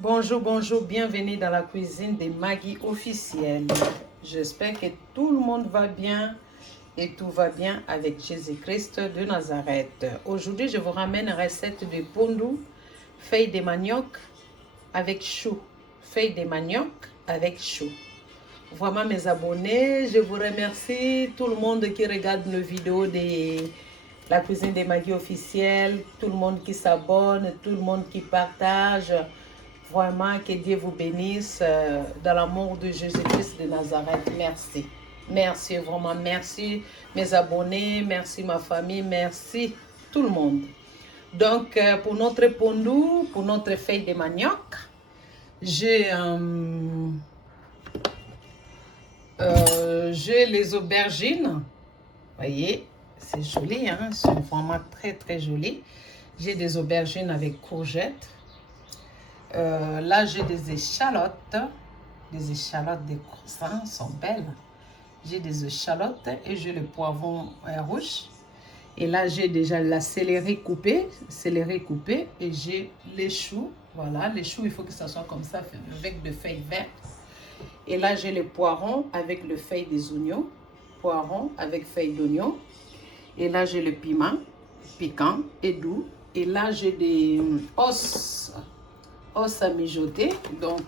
Bonjour, bonjour, bienvenue dans la cuisine de Maggie officielle. J'espère que tout le monde va bien et tout va bien avec Jésus-Christ de Nazareth. Aujourd'hui, je vous ramène une recette de pondou, feuilles de manioc avec chou. Feuilles de manioc avec chou. Vraiment mes abonnés, je vous remercie tout le monde qui regarde nos vidéos de la cuisine de Maggie officielle, tout le monde qui s'abonne, tout le monde qui partage. Vraiment, que Dieu vous bénisse dans l'amour de Jésus-Christ de Nazareth. Merci. Merci, vraiment, merci mes abonnés, merci ma famille, merci tout le monde. Donc, pour notre pondou, pour notre feuille de manioc, j'ai les aubergines. Voyez, c'est joli, hein? C'est vraiment très, très joli. J'ai des aubergines avec courgettes. Là, j'ai des échalotes. Les échalotes des croissants sont belles. J'ai des échalotes et j'ai le poivron rouge. Et là, j'ai déjà la céleri coupée. Et j'ai les choux. Voilà, les choux, il faut que ça soit comme ça, avec des feuilles vertes. Et là, j'ai le poiron avec le feuille des oignons. Poiron avec feuille d'oignon. Et là, j'ai le piment piquant et doux. Et là, j'ai des os à mijoter. Donc,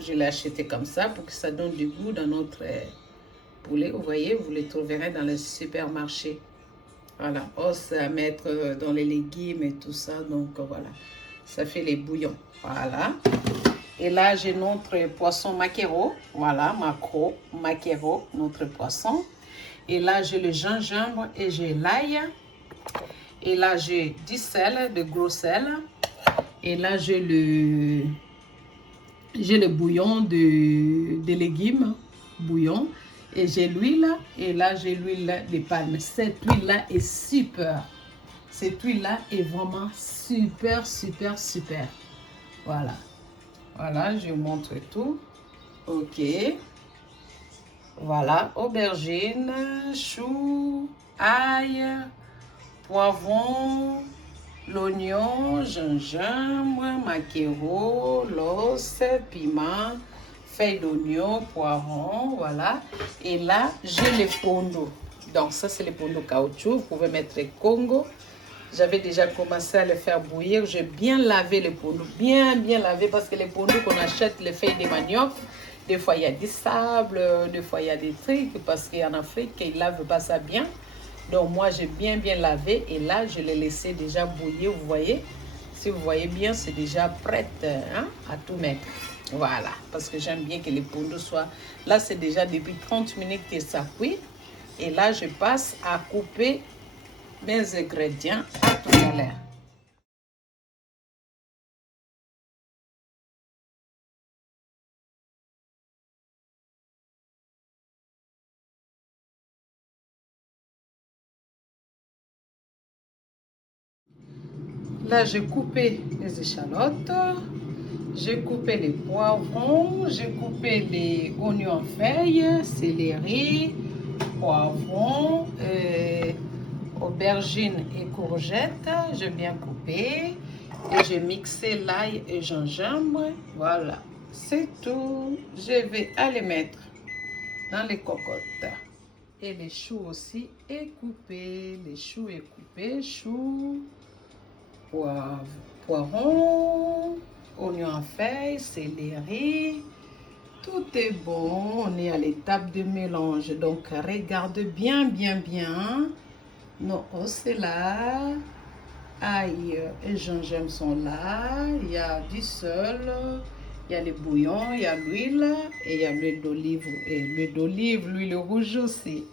je l'ai acheté comme ça pour que ça donne du goût dans notre poulet. Vous voyez, vous les trouverez dans les supermarchés. Voilà, os à mettre dans les légumes et tout ça. Donc, voilà, ça fait les bouillons. Voilà. Et là, j'ai notre poisson maquereau. Voilà, maquereau, notre poisson. Et là, j'ai le gingembre et j'ai l'ail. Et là, j'ai du sel, de gros sel. Et là, j'ai le bouillon de légumes, bouillon. Et j'ai l'huile. Et là, j'ai l'huile de palme. Cette huile-là est super. Cette huile-là est vraiment super, super, super. Voilà. Voilà, je vous montre tout. Ok. Voilà, aubergine, chou, ail, poivron, l'oignon, gingembre, maquereau, l'os, piment, feuille d'oignon, poivron, voilà. Et là, j'ai les pondou. Donc ça, c'est les pondou caoutchouc. Vous pouvez mettre les Congo. J'avais déjà commencé à les faire bouillir. J'ai bien lavé les pondou, bien lavé, parce que les pondou qu'on achète, les feuilles de manioc, des fois il y a du sable, des fois il y a des trucs, parce qu'en Afrique, ils ne lavent pas ça bien. Donc moi, j'ai bien lavé et là, je l'ai laissé déjà bouillir, vous voyez. Si vous voyez bien, c'est déjà prête hein, à tout mettre. Voilà, parce que j'aime bien que les pondous soient... Là, c'est déjà depuis 30 minutes que ça cuit. Et là, je passe à couper mes ingrédients à tout à l'heure. Là, j'ai coupé les échalotes, j'ai coupé les poivrons, j'ai coupé les oignons en feuilles, céleri, poivrons, aubergines et courgettes. J'ai bien coupé et j'ai mixé l'ail et gingembre. Voilà, c'est tout. Je vais aller mettre dans les cocottes. Et les choux aussi est coupé. Les choux est coupé, choux. Poiron, oignon en feuilles, céleri, tout est bon. On est à l'étape de mélange. Donc, regarde bien. Nos os c'est là. Ail et gingembre sont là. Il y a du sel, il y a les bouillons, il y a l'huile et il y a l'huile d'olive. Et l'huile d'olive, l'huile rouge aussi.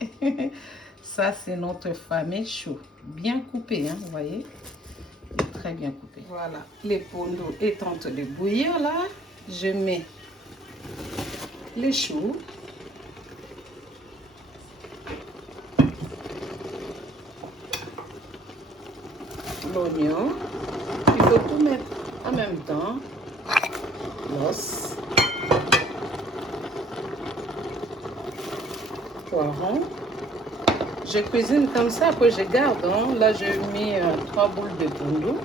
Ça, c'est notre fameux chou. Bien coupé, hein, vous voyez? Très bien coupé. Voilà, les pondous est en train de bouillir là. Je mets les choux. L'oignon. Il faut tout mettre en même temps. L'os. Poiron. Je cuisine comme ça, après je garde. Hein. Là, j'ai mis 3 boules de pondou.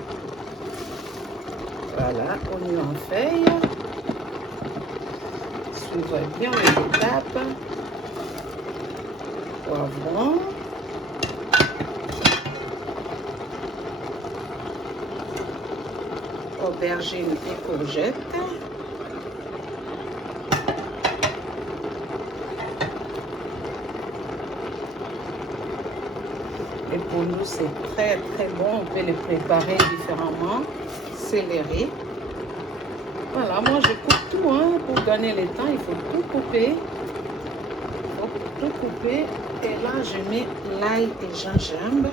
Voilà, oignon en feuille. Suivez bien les étapes. Poivron. Aubergines et courgettes. Et pour nous, c'est très bon. On peut les préparer différemment. Céleri. Voilà, moi je coupe tout. Hein. Pour gagner le temps, il faut tout couper. Il faut tout couper. Et là, je mets l'ail et gingembre.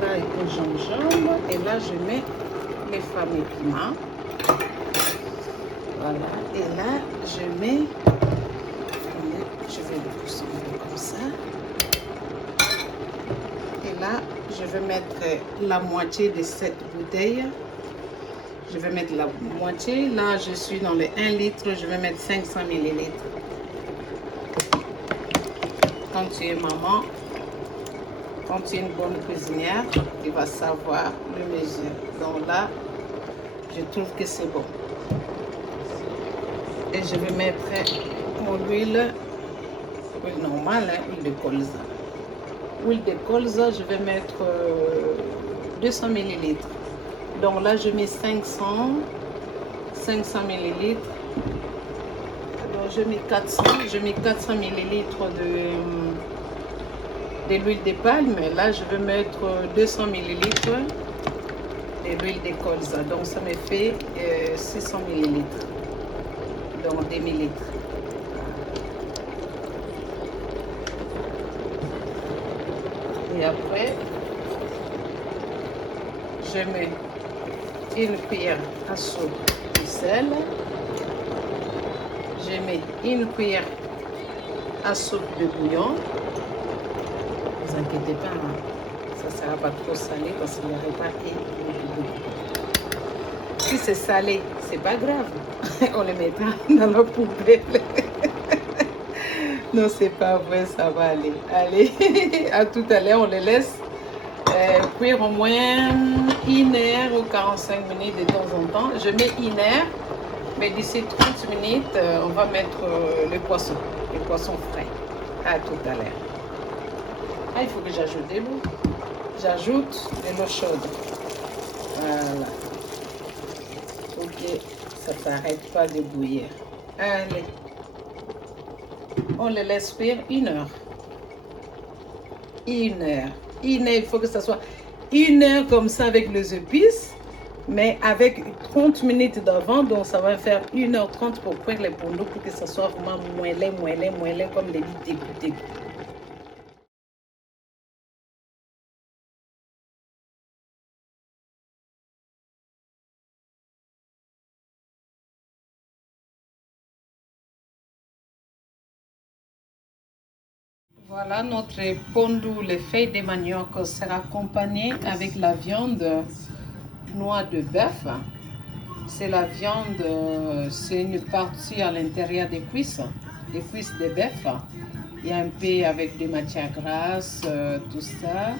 L'ail et gingembre. Et là, je mets les fameux piments. Voilà. Et là, je mets... Je vais le pousser comme ça. Et là, je vais mettre la moitié de cette bouteille. Je vais mettre la moitié. Là, je suis dans les 1 litre. Je vais mettre 500 ml. Quand tu es maman, quand tu es une bonne cuisinière, tu vas savoir le mesure. Donc là, je trouve que c'est bon. Et je vais mettre mon huile normale, hein, huile de colza. Huile de colza, je vais mettre 200 ml. Donc là, je mets 500 ml. Alors, je mets 400 ml de l'huile de palme. Là, je vais mettre 200 ml de l'huile de colza. Donc, ça me fait 600 ml. Donc, 2 ml. Et après, je mets une cuillère à soupe de sel. Je mets une cuillère à soupe de bouillon. Ne vous inquiétez pas, hein. Ça ne sera pas trop salé parce que le repas est beaucoup. Si c'est salé, c'est pas grave. On le mettra dans la poubelle. Non, c'est pas vrai, ça va aller. Allez, à tout à l'heure, on les laisse cuire au moins 1 heure ou 45 minutes de temps en temps. Je mets 1 heure, mais d'ici 30 minutes, on va mettre le poisson frais. À tout à l'heure. Ah, il faut que j'ajoute de l'eau. J'ajoute de l'eau chaude. Voilà. Ok, ça ne s'arrête pas de bouillir. Allez. On les laisse cuire 1 heure. 1 heure. 1 heure, il faut que ça soit 1 heure comme ça avec les épices, mais avec 30 minutes d'avant, donc ça va faire 1h30 pour cuire les pondos pour que ça soit vraiment moelleux comme les début. Voilà, notre pondou, les feuilles de manioc, sera accompagné avec la viande noix de bœuf. C'est la viande, c'est une partie à l'intérieur des cuisses de bœuf. Il y a un peu avec des matières grasses, tout ça.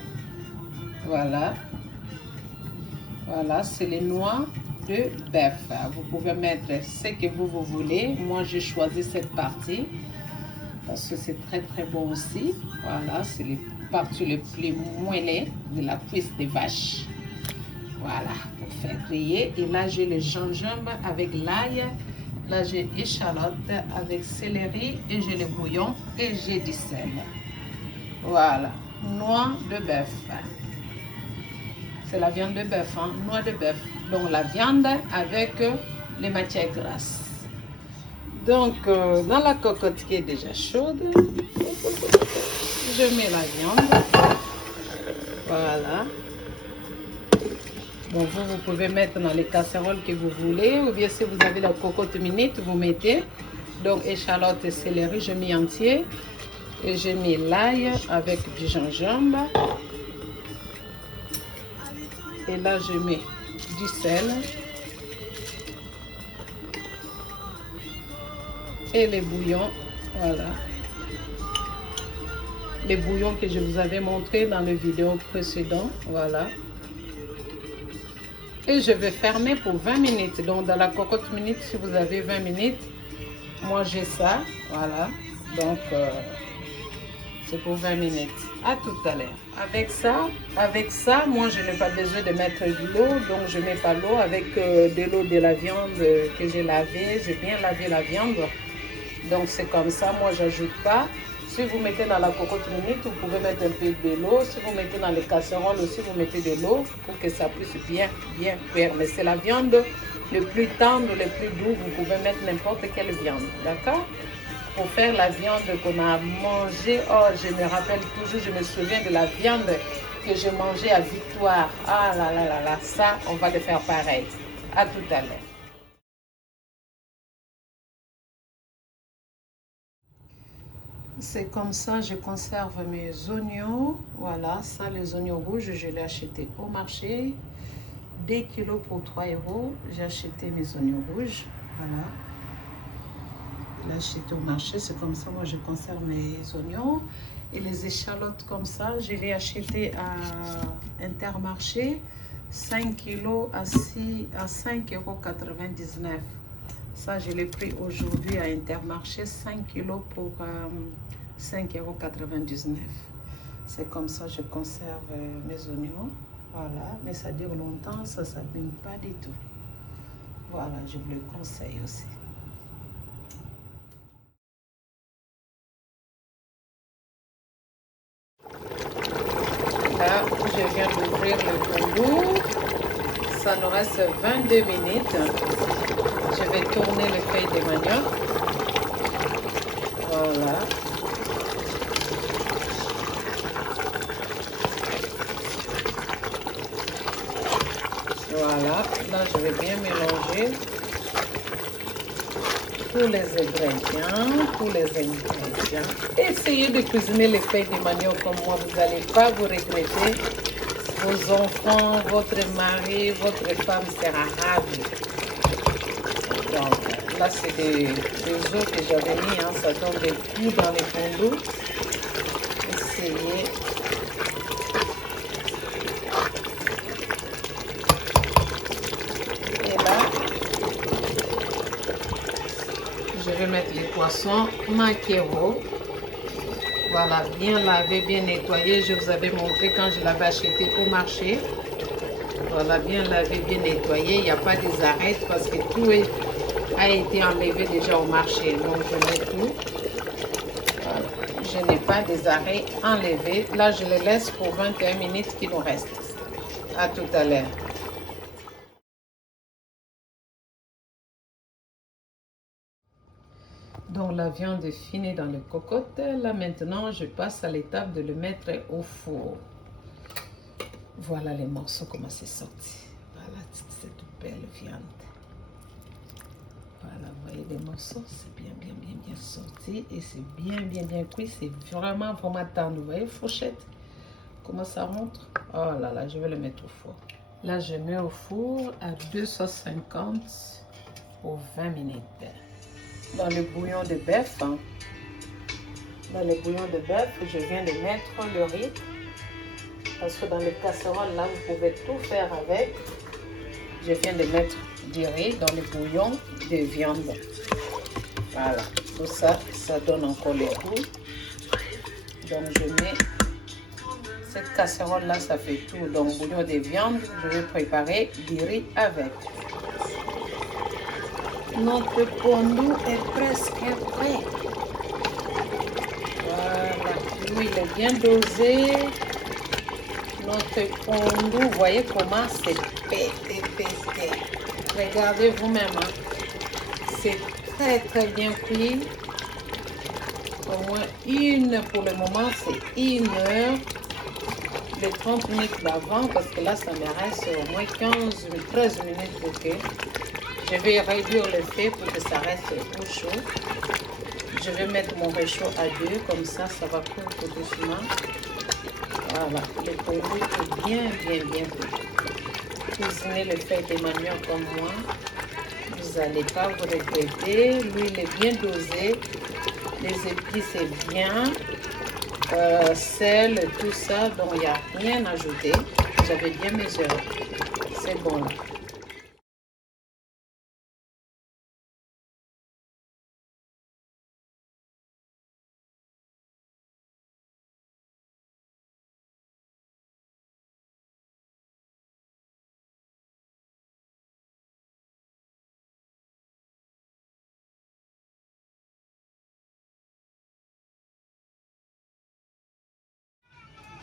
Voilà. Voilà, c'est les noix de bœuf. Vous pouvez mettre ce que vous voulez. Moi, j'ai choisi cette partie parce que c'est très bon aussi. Voilà, c'est les parties les plus moelleuses de la cuisse de vache. Voilà, pour faire griller. Et là, j'ai le gingembre avec l'ail. Là, j'ai échalote avec céleri et j'ai le bouillon et j'ai du sel. Voilà, noix de bœuf. C'est la viande de bœuf, hein? Noix de bœuf. Donc, la viande avec les matières grasses. Donc, dans la cocotte qui est déjà chaude, je mets la viande. Voilà. Bon, vous pouvez mettre dans les casseroles que vous voulez, ou bien si vous avez la cocotte minute, vous mettez. Donc, échalote et céleri, je mets entier. Et j'ai mis l'ail avec du gingembre. Et là, je mets du sel. Et les bouillons, voilà. les bouillons que je vous avais montré dans les vidéos précédentes. Voilà. Et je vais fermer pour 20 minutes. Donc dans la cocotte minute, si vous avez 20 minutes, moi j'ai ça. Voilà. Donc c'est pour 20 minutes. À tout à l'heure. Avec ça, moi je n'ai pas besoin de mettre de l'eau. Donc je ne mets pas l'eau avec de l'eau de la viande que j'ai lavée. J'ai bien lavé la viande. Donc c'est comme ça. Moi j'ajoute pas. Si vous mettez dans la cocotte minute, vous pouvez mettre un peu de l'eau. Si vous mettez dans les casseroles aussi, vous mettez de l'eau pour que ça puisse bien cuire. Mais c'est la viande le plus tendre, le plus doux. Vous pouvez mettre n'importe quelle viande, d'accord? Pour faire la viande qu'on a mangée, oh, je me rappelle toujours, je me souviens de la viande que j'ai mangée à Victoire. Ah là là là là, ça, on va le faire pareil. À tout à l'heure. C'est comme ça, je conserve mes oignons. Voilà, ça, les oignons rouges, je l'ai acheté au marché. 2 kilos pour 3 €. J'ai acheté mes oignons rouges. Voilà. Je l'ai acheté au marché. C'est comme ça, moi, je conserve mes oignons. Et les échalotes comme ça, je l'ai acheté à Intermarché. 5 kilos à 5,99 €. Ça, je l'ai pris aujourd'hui à Intermarché, 5 kilos pour 5,99 €. C'est comme ça que je conserve mes oignons. Voilà, mais ça dure longtemps, ça ne s'abîme pas du tout. Voilà, je vous le conseille aussi. Là, je viens d'ouvrir le concours. Ça nous reste 22 minutes. Je vais tourner les feuilles de manioc. Voilà. Voilà. Là, je vais bien mélanger tous les ingrédients. Essayez de cuisiner les feuilles de manioc comme moi. Vous n'allez pas vous regretter. Vos enfants, votre mari, votre femme sera ravie. Donc, là, c'est des œufs que j'avais mis, hein, ça donne des goûts dans les fondus. Essayez. Et là, je vais mettre les poissons maquereau. Voilà, bien lavé, bien nettoyé. Je vous avais montré quand je l'avais acheté au marché. Voilà, bien lavé, bien nettoyé. Il n'y a pas des arêtes parce que tout a été enlevé déjà au marché. Donc, je mets tout. Voilà. Je n'ai pas des arêtes enlevées. Là, je les laisse pour 21 minutes qui nous restent. À tout à l'heure. Donc, la viande est finie dans les cocottes. Là, maintenant, je passe à l'étape de le mettre au four. Voilà les morceaux, comment c'est sorti. Voilà cette belle viande. Voilà, vous voyez les morceaux, c'est bien sorti. Et c'est bien cuit. C'est vraiment tendre. Vous voyez, fourchette, comment ça rentre. Oh là là, je vais le mettre au four. Là, je mets au four à 250 pour 20 minutes. Dans le bouillon de bœuf, je viens de mettre le riz. Parce que dans les casseroles, là, vous pouvez tout faire avec. Je viens de mettre du riz dans le bouillon de viande. Voilà. Tout ça, ça donne encore le goût. Donc, je mets cette casserole-là, ça fait tout. Donc, bouillon de viande, je vais préparer du riz avec. Notre fondue est presque prêt. Voilà. L'huile est bien dosée. Notre fondue, vous voyez comment c'est pété. Regardez vous-même. Hein. C'est très bien cuit. Au moins pour le moment, c'est 1 heure. Les 30 minutes d'avant, parce que là, ça me reste au moins 13 minutes pour que je vais réduire le feu pour que ça reste au chaud. Je vais mettre mon réchaud à 2, comme ça, ça va cuire tout doucement. Voilà, le fondue est bien cuit. Cuisinez les feuilles de manioc comme moi. Vous n'allez pas vous regretter. L'huile est bien dosée. Les épices, c'est bien. sel, tout ça, donc il n'y a rien ajouté. J'avais bien mesuré. C'est bon là.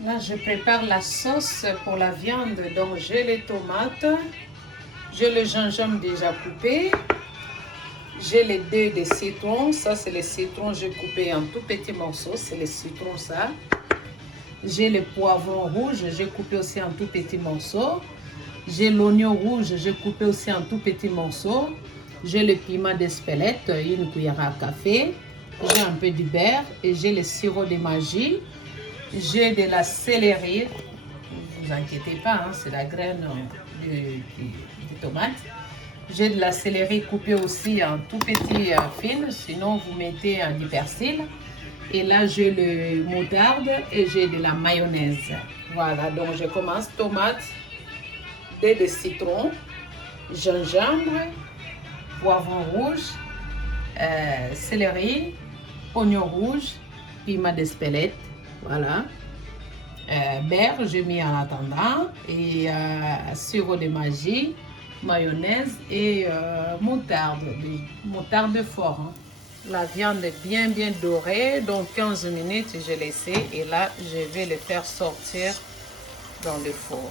Là, je prépare la sauce pour la viande. Donc, j'ai les tomates, j'ai le gingembre déjà coupé, j'ai les dés de citron. Ça, c'est les citrons, j'ai coupé en tout petits morceaux. C'est les citrons, ça. J'ai les poivrons rouges, j'ai coupé aussi en tout petits morceaux. J'ai l'oignon rouge, j'ai coupé aussi en tout petits morceaux. J'ai le piment d'Espelette, une cuillère à café. J'ai un peu du beurre et j'ai le sirop de magie. J'ai de la céleri, ne vous inquiétez pas, hein, c'est la graine de tomate. J'ai de la céleri coupée aussi en tout petit fine, sinon vous mettez du persil. Et là j'ai le moutarde et j'ai de la mayonnaise. Voilà, donc je commence tomate, dés de citron, gingembre, poivron rouge, céleri, oignon rouge, piment d'Espelette. Voilà. Beurre, j'ai mis en attendant. Et sirop de magie, mayonnaise et moutarde fort. Hein. La viande est bien dorée. Donc 15 minutes, j'ai laissé. Et là, je vais le faire sortir dans le four.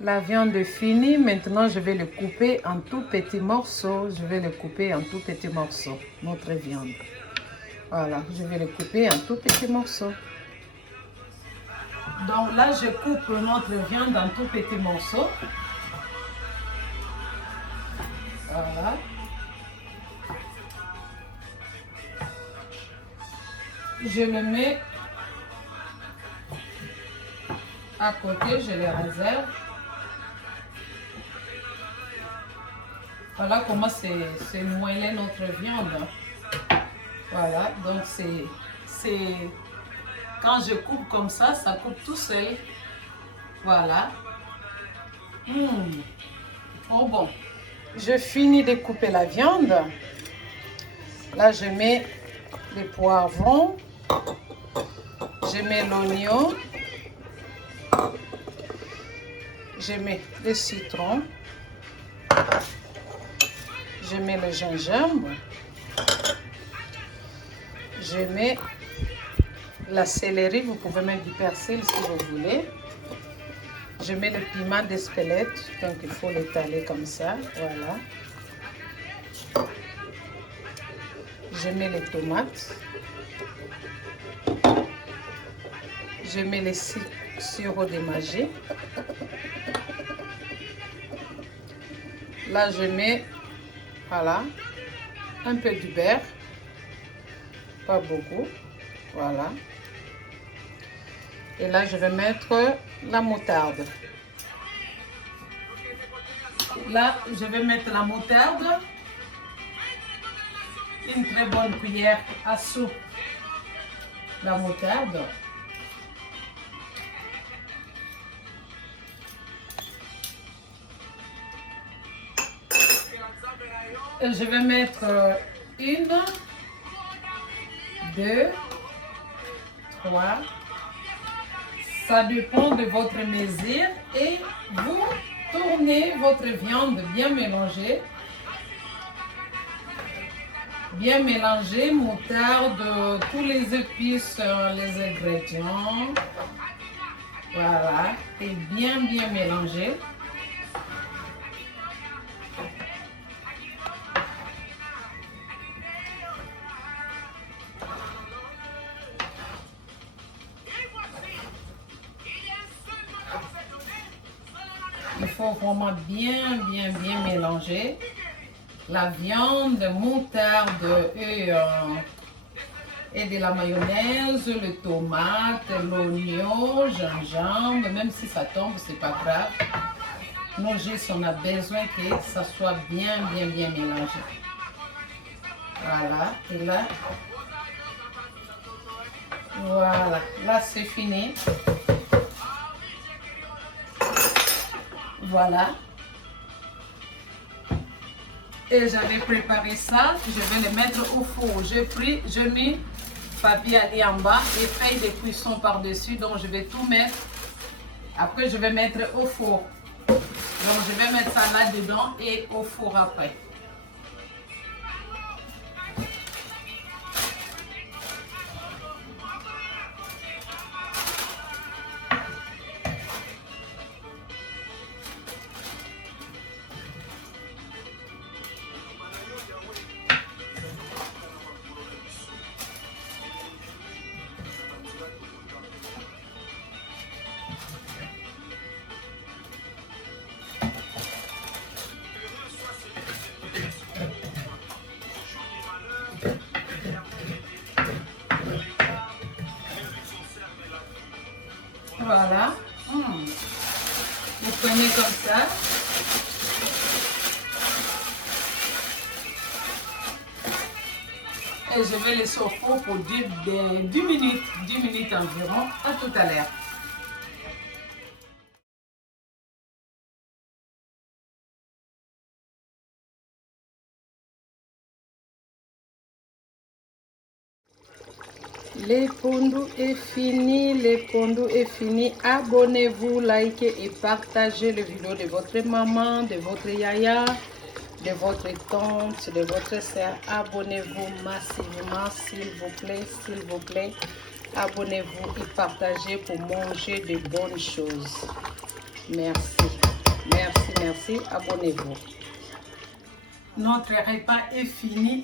La viande est finie. Maintenant, je vais le couper en tout petits morceaux. Je vais le couper en tout petits morceaux. Notre viande. Voilà, je vais le couper en tout petits morceaux. Donc là, je coupe notre viande en tout petits morceaux. Voilà. Je le mets à côté, je le réserve. Voilà comment c'est moellé notre viande. Voilà, donc c'est quand je coupe comme ça coupe tout seul. Voilà. Oh bon. Je finis de couper la viande. Là, je mets les poivrons. Je mets l'oignon. Je mets le citron. Je mets le gingembre. Je mets la céleri. Vous pouvez mettre du persil si vous voulez. Je mets le piment d'Espelette. Donc, il faut l'étaler comme ça. Voilà. Je mets les tomates. Je mets les sirop de magie. Là, je mets, voilà, un peu du beurre. Pas beaucoup. Voilà. Et là, je vais mettre la moutarde. Là, je vais mettre la moutarde. Une très bonne cuillère à soupe. La moutarde. Et je vais mettre une, 2, 3. Ça dépend de votre mesure. Et vous tournez votre viande bien mélangée. Bien mélangée, moutarde, tous les épices, les ingrédients. Voilà. Et bien mélangé. Il faut vraiment bien mélanger. la viande, moutarde et de la mayonnaise, le tomate, l'oignon, gingembre. Même si ça tombe, c'est pas grave. Nos juste, on a besoin que ça soit bien mélangé. Voilà, et là, voilà, là c'est fini. Voilà. Et j'avais préparé ça, je vais le mettre au four. Je mets papier à lit en bas et feuille de cuisson par-dessus. Donc je vais tout mettre. Après je vais mettre au four. Donc je vais mettre ça là-dedans et au four après. Voilà. Vous prenez comme ça. Et je vais laisser au four pour 10 minutes. 10 minutes environ. À tout à l'heure. Le pondu est fini, le pondu est fini. Abonnez-vous, likez et partagez le vidéo de votre maman, de votre yaya, de votre tante, de votre soeur. Abonnez-vous massivement, s'il vous plaît. Abonnez-vous et partagez pour manger de bonnes choses. Merci, merci. Abonnez-vous. Notre repas est fini,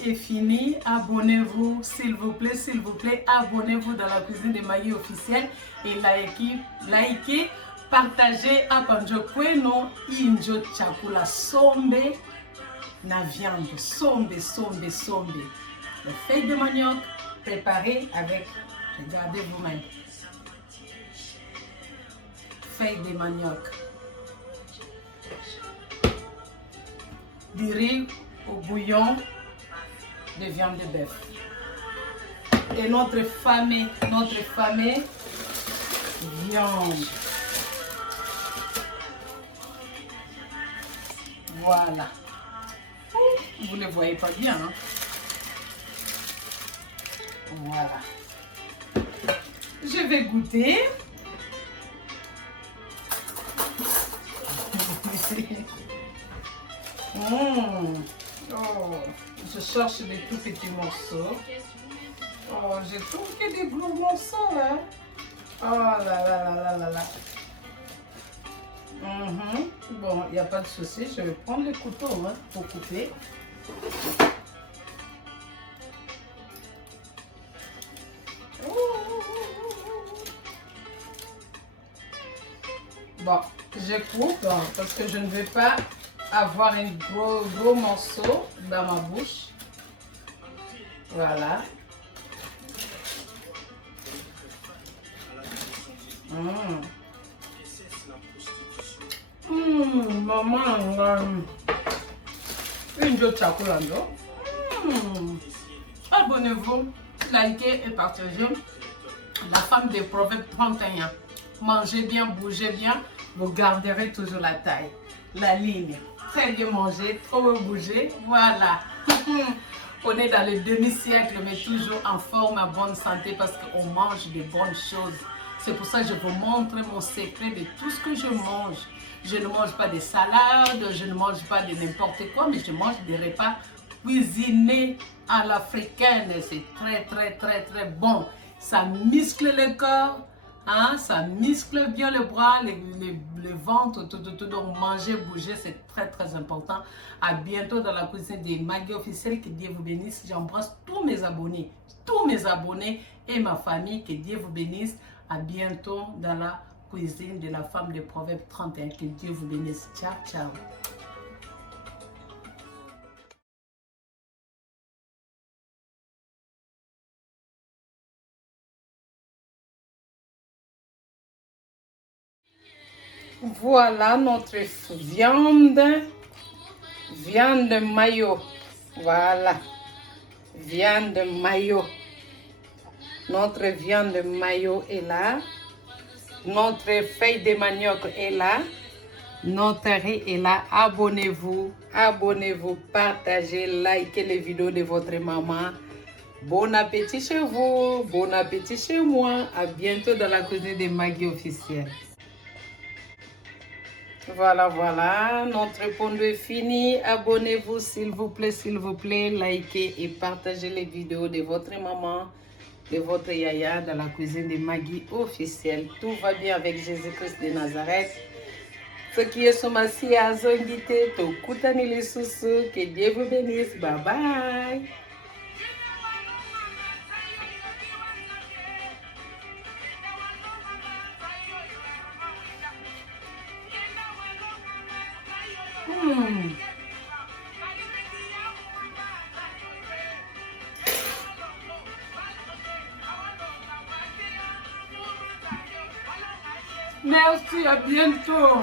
Abonnez-vous, s'il vous plaît. Abonnez-vous dans la cuisine de Maggie officielle et likez, partagez. Apanjo kweno injo chakula sombe na viande, sombe. Le feuille de manioc préparé avec, regardez vous-même, feuille de manioc. Du riz au bouillon de viande de bœuf. Et notre fameux viande. Voilà. Vous ne le voyez pas bien, hein? Voilà. Je vais goûter. Oh, je cherche des tout petits morceaux. Oh, je trouve que des gros morceaux là. Oh là. Bon, il n'y a pas de souci. Je vais prendre le couteau pour couper. Bon, je coupe parce que je ne veux pas avoir un gros morceau dans ma bouche. Voilà. Maman, une autre chocolat. Abonnez-vous, likez et partagez. La femme des Proverbes 31. Mangez bien, bougez bien, vous garderez toujours la taille, la ligne. Très bien manger, trop bouger, voilà. On est dans le demi-siècle, mais toujours en forme, en bonne santé parce qu'on mange de bonnes choses. C'est pour ça que je vous montre mon secret de tout ce que je mange. Je ne mange pas des salades, je ne mange pas de n'importe quoi, mais je mange des repas cuisinés à l'africaine. C'est très bon. Ça muscle le corps. Hein, ça muscle bien le bras, le ventre, tout. Donc manger, bouger, c'est très important. À bientôt dans la cuisine de Maggie officielle. Que Dieu vous bénisse. J'embrasse tous mes abonnés et ma famille. Que Dieu vous bénisse. À bientôt dans la cuisine de la femme de Proverbe 31. Que Dieu vous bénisse. Ciao. Voilà notre viande. Viande mayo. Voilà. Viande mayo. Notre viande mayo est là. Notre feuille de manioc est là. Notre riz est là. Abonnez-vous. Abonnez-vous. Partagez. Likez les vidéos de votre maman. Bon appétit chez vous. Bon appétit chez moi. À bientôt dans la cuisine de Maggie officielle. Voilà, voilà, notre pondou est fini. Abonnez-vous s'il vous plaît, likez et partagez les vidéos de votre maman, de votre yaya dans la cuisine de Maggie officielle. Tout va bien avec Jésus-Christ de Nazareth. Ce qui est sur ma scie à Zongite, to Koutani les Soussous, que Dieu vous bénisse. Bye bye. Merci, à bientôt.